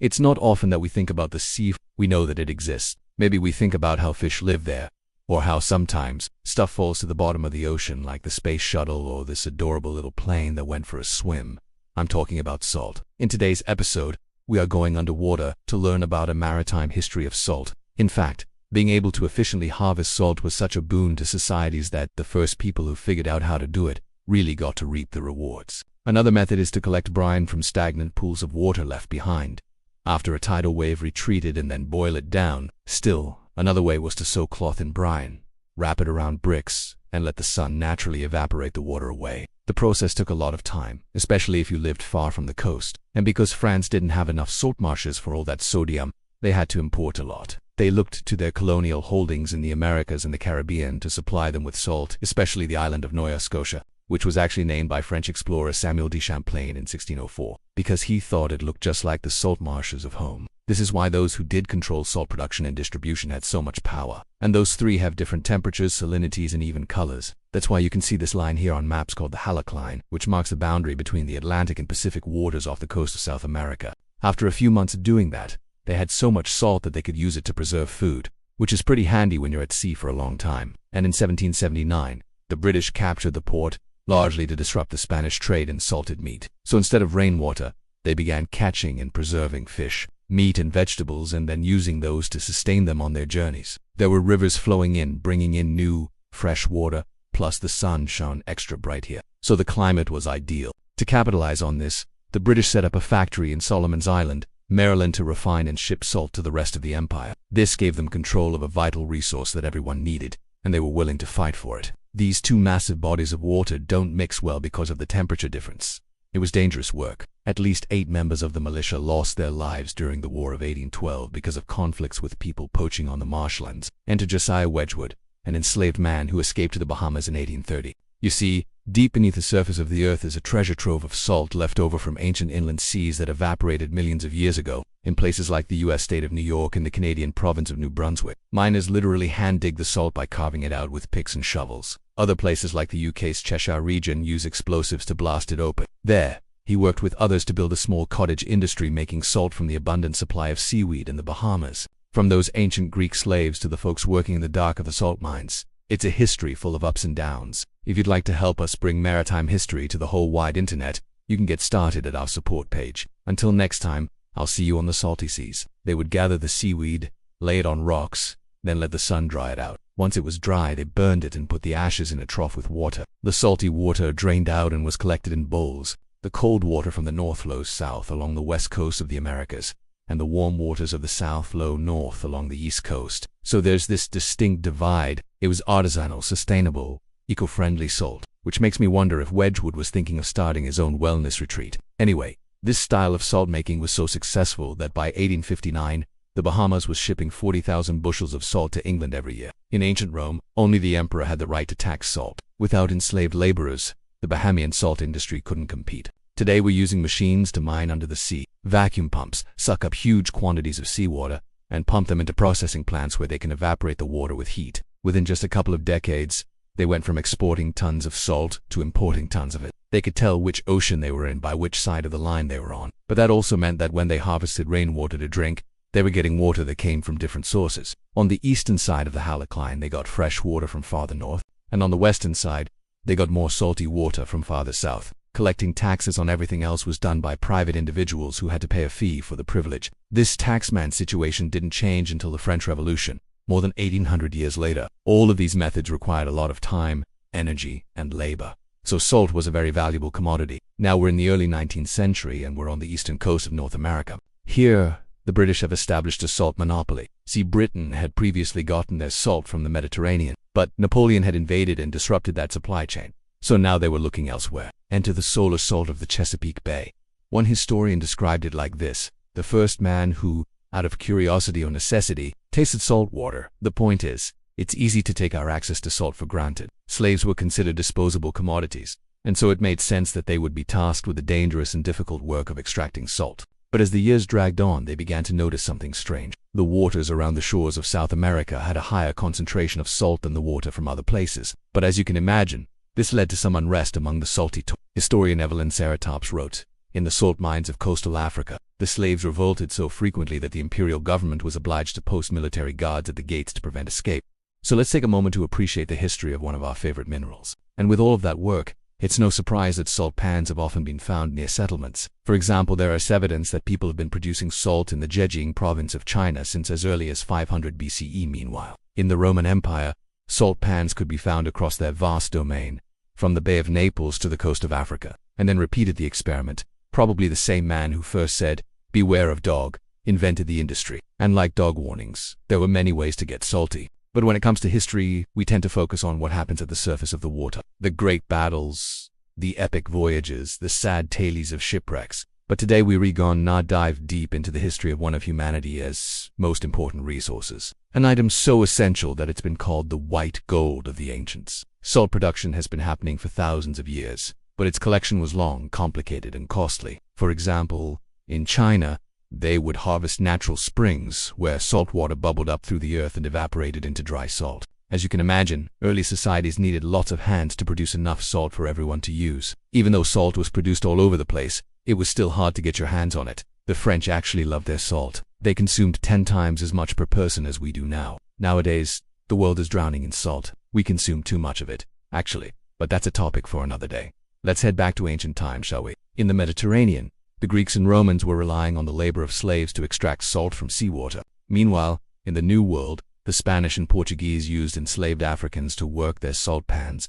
It's not often that we think about the sea. We know that it exists. Maybe we think about how fish live there, or how sometimes stuff falls to the bottom of the ocean like the space shuttle or this adorable little plane that went for a swim. I'm talking about salt. In today's episode, we are going underwater to learn about a maritime history of salt. In fact, being able to efficiently harvest salt was such a boon to societies that the first people who figured out how to do it really got to reap the rewards. Another method is to collect brine from stagnant pools of water left behind after a tidal wave retreated and then boil it down. Still, another way was to soak cloth in brine, wrap it around bricks, and let the sun naturally evaporate the water away. The process took a lot of time, especially if you lived far from the coast, and because France didn't have enough salt marshes for all that sodium, they had to import a lot. They looked to their colonial holdings in the Americas and the Caribbean to supply them with salt, especially the island of Nova Scotia, which was actually named by French explorer Samuel de Champlain in 1604, because he thought it looked just like the salt marshes of home. This is why those who did control salt production and distribution had so much power. And those three have different temperatures, salinities, and even colors. That's why you can see this line here on maps called the Halleck Line, which marks the boundary between the Atlantic and Pacific waters off the coast of South America. After a few months of doing that, they had so much salt that they could use it to preserve food, which is pretty handy when you're at sea for a long time. And in 1779, the British captured the port, largely to disrupt the Spanish trade in salted meat. So instead of rainwater, they began catching and preserving fish, meat, and vegetables, and then using those to sustain them on their journeys. There were rivers flowing in, bringing in new, fresh water, plus the sun shone extra bright here. So the climate was ideal. To capitalize on this, the British set up a factory in Solomon's Island, Maryland, to refine and ship salt to the rest of the empire. This gave them control of a vital resource that everyone needed, and they were willing to fight for it. These two massive bodies of water don't mix well because of the temperature difference. It was dangerous work. At least 8 members of the militia lost their lives during the War of 1812 because of conflicts with people poaching on the marshlands. Enter Josiah Wedgwood, an enslaved man who escaped to the Bahamas in 1830. You see, deep beneath the surface of the earth is a treasure trove of salt left over from ancient inland seas that evaporated millions of years ago. In places like the U.S. state of New York and the Canadian province of New Brunswick, miners literally hand-dig the salt by carving it out with picks and shovels. Other places like the UK's Cheshire region use explosives to blast it open. There, he worked with others to build a small cottage industry making salt from the abundant supply of seaweed in the Bahamas. From those ancient Greek slaves to the folks working in the dark of the salt mines, it's a history full of ups and downs. If you'd like to help us bring maritime history to the whole wide internet, you can get started at our support page. Until next time, I'll see you on the salty seas. They would gather the seaweed, lay it on rocks, then let the sun dry it out. Once it was dry, they burned it and put the ashes in a trough with water. The salty water drained out and was collected in bowls. The cold water from the north flows south along the west coast of the Americas, and the warm waters of the south flow north along the east coast. So there's this distinct divide. It was artisanal, sustainable, eco-friendly salt, which makes me wonder if Wedgwood was thinking of starting his own wellness retreat. Anyway, this style of salt making was so successful that by 1859, the Bahamas was shipping 40,000 bushels of salt to England every year. In ancient Rome, only the emperor had the right to tax salt. Without enslaved laborers, the Bahamian salt industry couldn't compete. Today we're using machines to mine under the sea. Vacuum pumps suck up huge quantities of seawater and pump them into processing plants where they can evaporate the water with heat. Within just a couple of decades, they went from exporting tons of salt to importing tons of it. They could tell which ocean they were in by which side of the line they were on. But that also meant that when they harvested rainwater to drink, they were getting water that came from different sources. On the eastern side of the Halleck Line, they got fresh water from farther north, and on the western side, they got more salty water from farther south. Collecting taxes on everything else was done by private individuals who had to pay a fee for the privilege. This taxman situation didn't change until the French Revolution, more than 1800 years later. All of these methods required a lot of time, energy, and labor. So salt was a very valuable commodity. Now we're in the early 19th century and we're on the eastern coast of North America. Here, the British have established a salt monopoly. See, Britain had previously gotten their salt from the Mediterranean, but Napoleon had invaded and disrupted that supply chain. So now they were looking elsewhere. Enter the solar salt of the Chesapeake Bay. One historian described it like this: the first man who, out of curiosity or necessity, tasted salt water. The point is, it's easy to take our access to salt for granted. Slaves were considered disposable commodities, and so it made sense that they would be tasked with the dangerous and difficult work of extracting salt. But as the years dragged on, they began to notice something strange. The waters around the shores of South America had a higher concentration of salt than the water from other places. But as you can imagine, this led to some unrest among the salty Historian Evelyn Seratops wrote, "In the salt mines of coastal Africa, The slaves revolted so frequently that the imperial government was obliged to post military guards at the gates to prevent escape. So let's take a moment to appreciate the history of one of our favorite minerals. And with all of that work, it's no surprise that salt pans have often been found near settlements. For example, there is evidence that people have been producing salt in the Zhejiang province of China since as early as 500 BCE. Meanwhile, in the Roman Empire, salt pans could be found across their vast domain, from the Bay of Naples to the coast of Africa, and then repeated the experiment. Probably the same man who first said, "Beware of dog," invented the industry. And like dog warnings, there were many ways to get salty. But when it comes to history, we tend to focus on what happens at the surface of the water. The great battles, the epic voyages, the sad tales of shipwrecks. But today we're gonna dive deep into the history of one of humanity's most important resources. An item so essential that it's been called the white gold of the ancients. Salt production has been happening for thousands of years, but its collection was long, complicated, and costly. For example, in China, they would harvest natural springs where salt water bubbled up through the earth and evaporated into dry salt. As you can imagine, early societies needed lots of hands to produce enough salt for everyone to use. Even though salt was produced all over the place, it was still hard to get your hands on it. The French actually loved their salt. They consumed 10 times as much per person as we do now. Nowadays, the world is drowning in salt. We consume too much of it, actually, but that's a topic for another day. Let's head back to ancient times, shall we? In the Mediterranean, the Greeks and Romans were relying on the labor of slaves to extract salt from seawater. Meanwhile, in the New World, the Spanish and Portuguese used enslaved Africans to work their salt pans,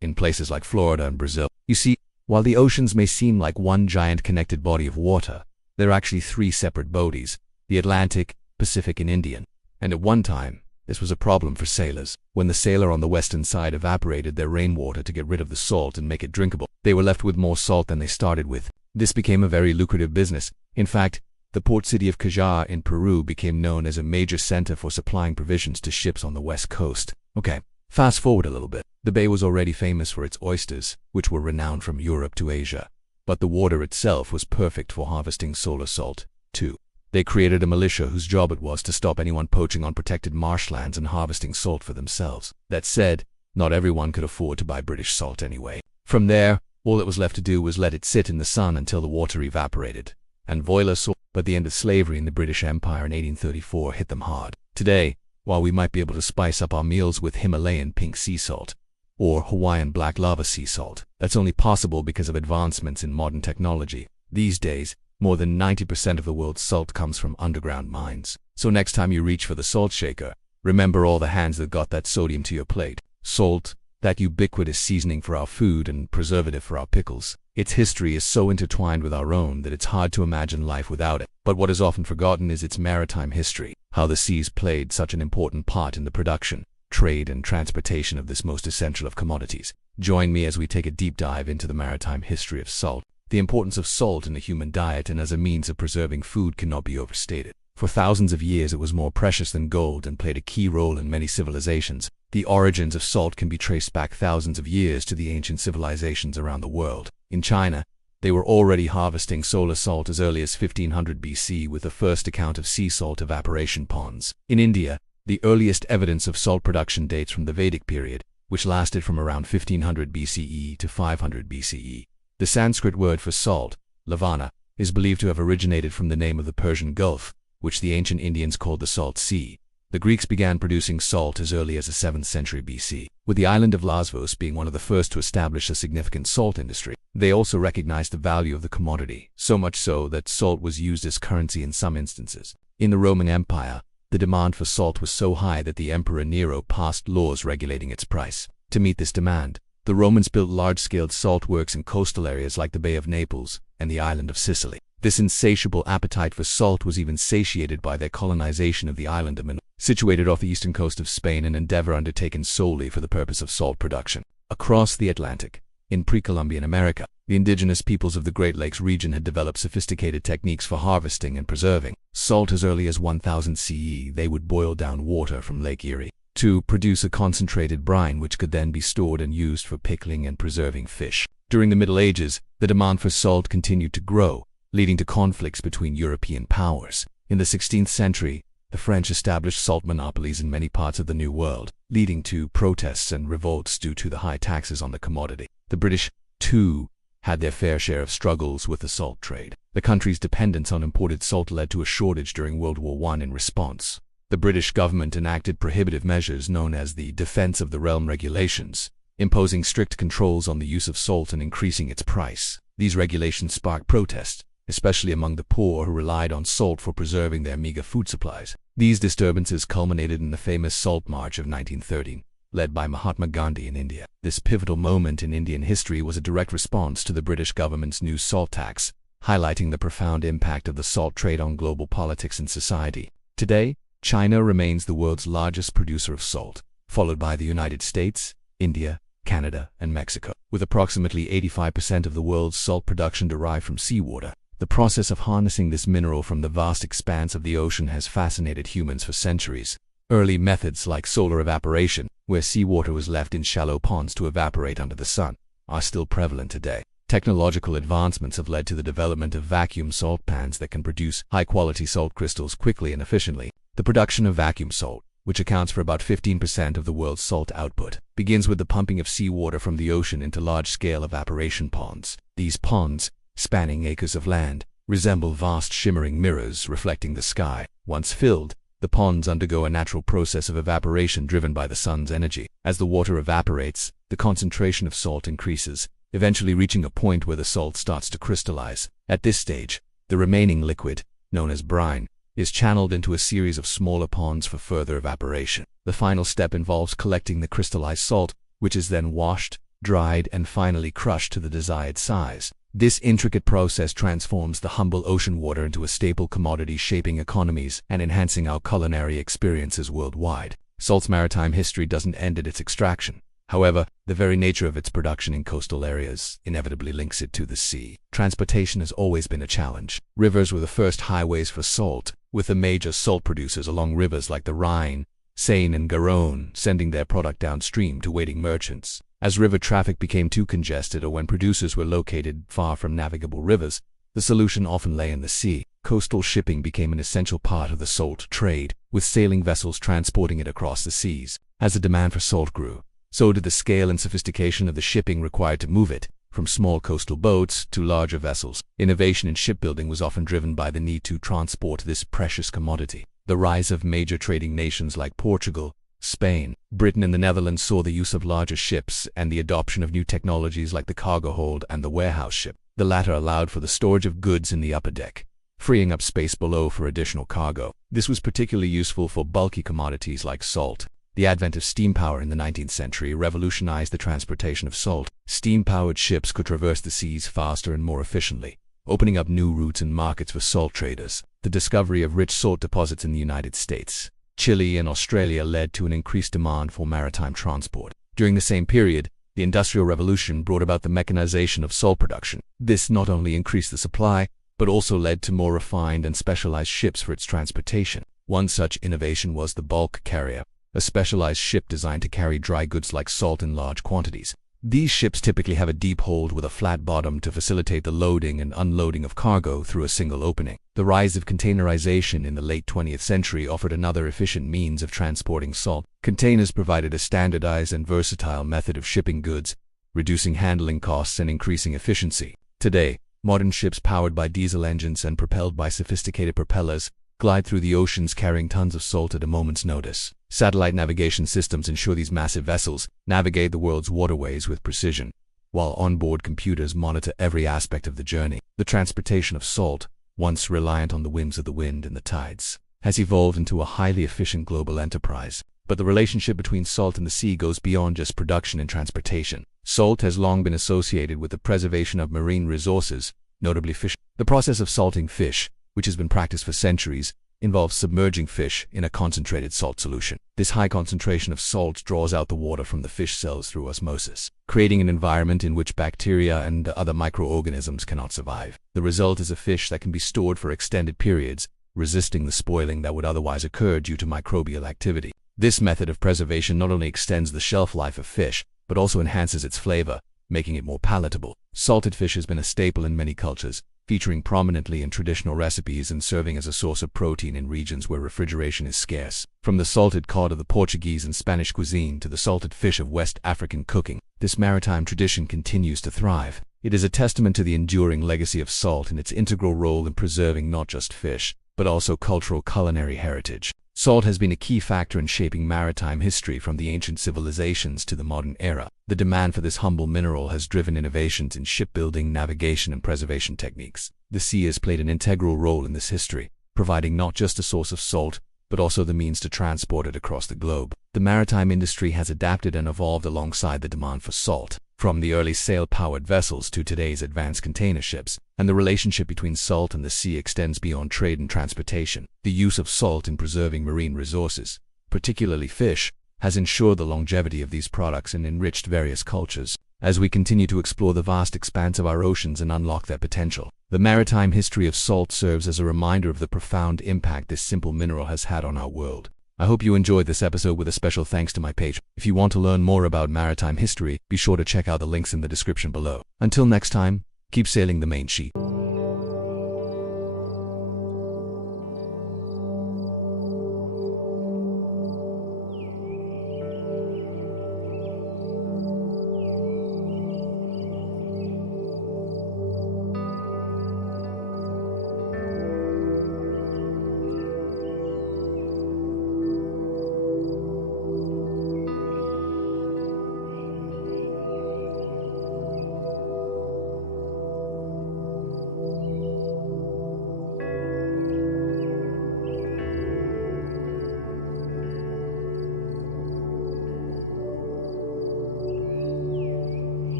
in places like Florida and Brazil. You see, while the oceans may seem like one giant connected body of water, there are actually 3 separate bodies: the Atlantic, Pacific, and Indian. And at one time, this was a problem for sailors. When the sailor on the western side evaporated their rainwater to get rid of the salt and make it drinkable, they were left with more salt than they started with. This became a very lucrative business. In fact, the port city of Cajar in Peru became known as a major center for supplying provisions to ships on the west coast. Okay, fast forward a little bit. The bay was already famous for its oysters, which were renowned from Europe to Asia. But the water itself was perfect for harvesting solar salt, too. They created a militia whose job it was to stop anyone poaching on protected marshlands and harvesting salt for themselves. That said, not everyone could afford to buy British salt anyway. From there, all that was left to do was let it sit in the sun until the water evaporated. And voila salt. But the end of slavery in the British Empire in 1834 hit them hard. Today, while we might be able to spice up our meals with Himalayan pink sea salt, or Hawaiian black lava sea salt, that's only possible because of advancements in modern technology. These days, more than 90% of the world's salt comes from underground mines. So next time you reach for the salt shaker, remember all the hands that got that sodium to your plate. Salt, that ubiquitous seasoning for our food and preservative for our pickles. Its history is so intertwined with our own that it's hard to imagine life without it. But what is often forgotten is its maritime history, how the seas played such an important part in the production, trade, and transportation of this most essential of commodities. Join me as we take a deep dive into the maritime history of salt. The importance of salt in the human diet and as a means of preserving food cannot be overstated. For thousands of years it was more precious than gold and played a key role in many civilizations. The origins of salt can be traced back thousands of years to the ancient civilizations around the world. In China, they were already harvesting solar salt as early as 1500 BC with the first account of sea salt evaporation ponds. In India, the earliest evidence of salt production dates from the Vedic period, which lasted from around 1500 BCE to 500 BCE. The Sanskrit word for salt, lavana, is believed to have originated from the name of the Persian Gulf, which the ancient Indians called the Salt Sea. The Greeks began producing salt as early as the 7th century BC, with the island of Lesbos being one of the first to establish a significant salt industry. They also recognized the value of the commodity, so much so that salt was used as currency in some instances. In the Roman Empire, the demand for salt was so high that the Emperor Nero passed laws regulating its price. To meet this demand, the Romans built large-scale salt works in coastal areas like the Bay of Naples and the island of Sicily. This insatiable appetite for salt was even satiated by their colonization of the island of Minorca, situated off the eastern coast of Spain, an endeavor undertaken solely for the purpose of salt production. Across the Atlantic, in pre-Columbian America, the indigenous peoples of the Great Lakes region had developed sophisticated techniques for harvesting and preserving salt. As early as 1000 CE, they would boil down water from Lake Erie to produce a concentrated brine which could then be stored and used for pickling and preserving fish. During the Middle Ages, the demand for salt continued to grow, leading to conflicts between European powers. In the 16th century, the French established salt monopolies in many parts of the New World, leading to protests and revolts due to the high taxes on the commodity. The British, too, had their fair share of struggles with the salt trade. The country's dependence on imported salt led to a shortage during World War I. In response, the British government enacted prohibitive measures known as the Defense of the Realm Regulations, imposing strict controls on the use of salt and increasing its price. These regulations sparked protests, especially among the poor who relied on salt for preserving their meager food supplies. These disturbances culminated in the famous Salt March of 1913, led by Mahatma Gandhi in India. This pivotal moment in Indian history was a direct response to the British government's new salt tax, highlighting the profound impact of the salt trade on global politics and society. Today, China remains the world's largest producer of salt, followed by the United States, India, Canada, and Mexico. With approximately 85% of the world's salt production derived from seawater, the process of harnessing this mineral from the vast expanse of the ocean has fascinated humans for centuries. Early methods like solar evaporation, where seawater was left in shallow ponds to evaporate under the sun, are still prevalent today. Technological advancements have led to the development of vacuum salt pans that can produce high-quality salt crystals quickly and efficiently. The production of vacuum salt, which accounts for about 15% of the world's salt output, begins with the pumping of seawater from the ocean into large-scale evaporation ponds. These ponds, spanning acres of land, resemble vast shimmering mirrors reflecting the sky. Once filled, the ponds undergo a natural process of evaporation driven by the sun's energy. As the water evaporates, the concentration of salt increases, eventually reaching a point where the salt starts to crystallize. At this stage, the remaining liquid, known as brine, is channeled into a series of smaller ponds for further evaporation. The final step involves collecting the crystallized salt, which is then washed, dried, and finally crushed to the desired size. This intricate process transforms the humble ocean water into a staple commodity, shaping economies and enhancing our culinary experiences worldwide. Salt's maritime history doesn't end at its extraction. However, the very nature of its production in coastal areas inevitably links it to the sea. Transportation has always been a challenge. Rivers were the first highways for salt, with the major salt producers along rivers like the Rhine, Seine, and Garonne sending their product downstream to waiting merchants. As river traffic became too congested or when producers were located far from navigable rivers, the solution often lay in the sea. Coastal shipping became an essential part of the salt trade, with sailing vessels transporting it across the seas. As the demand for salt grew, so did the scale and sophistication of the shipping required to move it, from small coastal boats to larger vessels. Innovation in shipbuilding was often driven by the need to transport this precious commodity. The rise of major trading nations like Portugal, Spain, Britain, and the Netherlands saw the use of larger ships and the adoption of new technologies like the cargo hold and the warehouse ship. The latter allowed for the storage of goods in the upper deck, freeing up space below for additional cargo. This was particularly useful for bulky commodities like salt. The advent of steam power in the 19th century revolutionized the transportation of salt. Steam-powered ships could traverse the seas faster and more efficiently, opening up new routes and markets for salt traders. The discovery of rich salt deposits in the United States, Chile, and Australia led to an increased demand for maritime transport. During the same period, the Industrial Revolution brought about the mechanization of salt production. This not only increased the supply, but also led to more refined and specialized ships for its transportation. One such innovation was the bulk carrier, a specialized ship designed to carry dry goods like salt in large quantities. These ships typically have a deep hold with a flat bottom to facilitate the loading and unloading of cargo through a single opening. The rise of containerization in the late 20th century offered another efficient means of transporting salt. Containers provided a standardized and versatile method of shipping goods, reducing handling costs and increasing efficiency. Today, modern ships powered by diesel engines and propelled by sophisticated propellers glide through the oceans carrying tons of salt at a moment's notice. Satellite navigation systems ensure these massive vessels navigate the world's waterways with precision, while onboard computers monitor every aspect of the journey. The transportation of salt, once reliant on the whims of the wind and the tides, has evolved into a highly efficient global enterprise. But the relationship between salt and the sea goes beyond just production and transportation. Salt has long been associated with the preservation of marine resources, notably fish. The process of salting fish, which has been practiced for centuries, involves submerging fish in a concentrated salt solution. This high concentration of salt draws out the water from the fish cells through osmosis, creating an environment in which bacteria and other microorganisms cannot survive. The result is a fish that can be stored for extended periods, resisting the spoiling that would otherwise occur due to microbial activity. This method of preservation not only extends the shelf life of fish, but also enhances its flavor, making it more palatable. Salted fish has been a staple in many cultures, featuring prominently in traditional recipes and serving as a source of protein in regions where refrigeration is scarce. From the salted cod of the Portuguese and Spanish cuisine to the salted fish of West African cooking, this maritime tradition continues to thrive. It is a testament to the enduring legacy of salt and its integral role in preserving not just fish, but also cultural culinary heritage. Salt has been a key factor in shaping maritime history from the ancient civilizations to the modern era. The demand for this humble mineral has driven innovations in shipbuilding, navigation, and preservation techniques. The sea has played an integral role in this history, providing not just a source of salt, but also the means to transport it across the globe. The maritime industry has adapted and evolved alongside the demand for salt, from the early sail-powered vessels to today's advanced container ships, and the relationship between salt and the sea extends beyond trade and transportation. The use of salt in preserving marine resources, particularly fish, has ensured the longevity of these products and enriched various cultures. As we continue to explore the vast expanse of our oceans and unlock their potential, the maritime history of salt serves as a reminder of the profound impact this simple mineral has had on our world. I hope you enjoyed this episode, with a special thanks to my page. If you want to learn more about maritime history, be sure to check out the links in the description below. Until next time, keep sailing the main sheet.